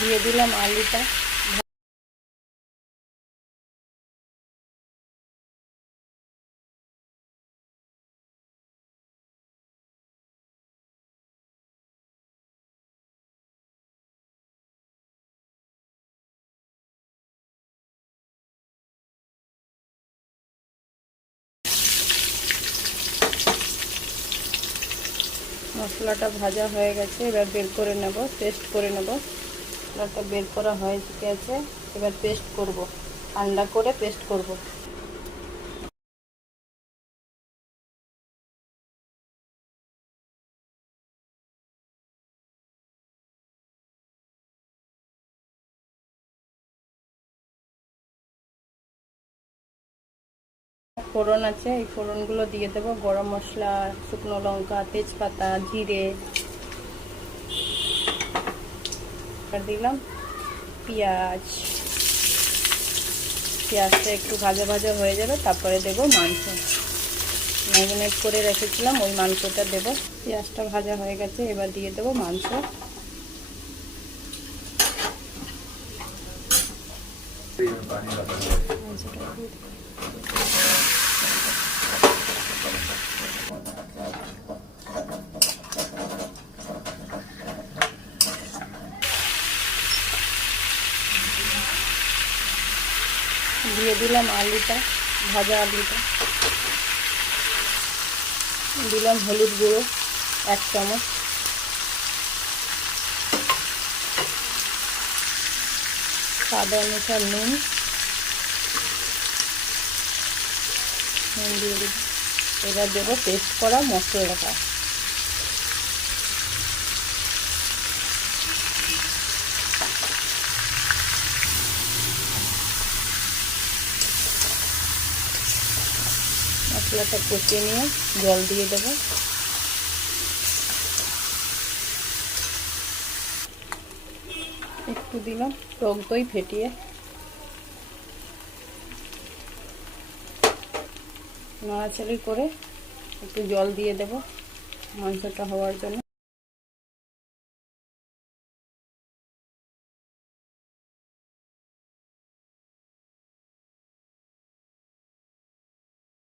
দিয়ে দিলাম আলুটা। মশলাটা ভাজা হয়ে গেছে এবার বের করে নেব পেস্ট করে নেব। মশলাটা বের করা হয়ে গেছে, এবার পেস্ট করব। ঠান্ডা করে পেস্ট করব। ফোড়ন আছে, এই ফোড়নগুলো দিয়ে দেবো। গরম মশলা, শুকনো লঙ্কা, তেজপাতা, জিরে আর দিলাম, পেঁয়াজ, পেঁয়াজটা একটু ভাজা ভাজা হয়ে যাবে তারপরে দেব মাংস। ম্যারিনেট করে রেখেছিলাম, ওই মাংসটা দেব। পেঁয়াজটা ভাজা হয়ে গেছে, এবার দিয়ে দেবো মাংস। মাংসটা দিয়ে দিলাম আলুটা, ভাজা আলুটা। দিলাম হলুদ গুঁড়ো, এক চামচ। স্বাদ অনুসার নুন। নুন দিয়ে দিলাম। এবার দেবো পেস্ট করা মশলাটা। মশলাটা কষিয়ে নিয়ে জল দিয়ে দেবো। একটু দিলাম, টক দই ফেটিয়ে। নড়াচড়ি করে একটু জল দিয়ে দেব মাংসটা হওয়ার জন্য।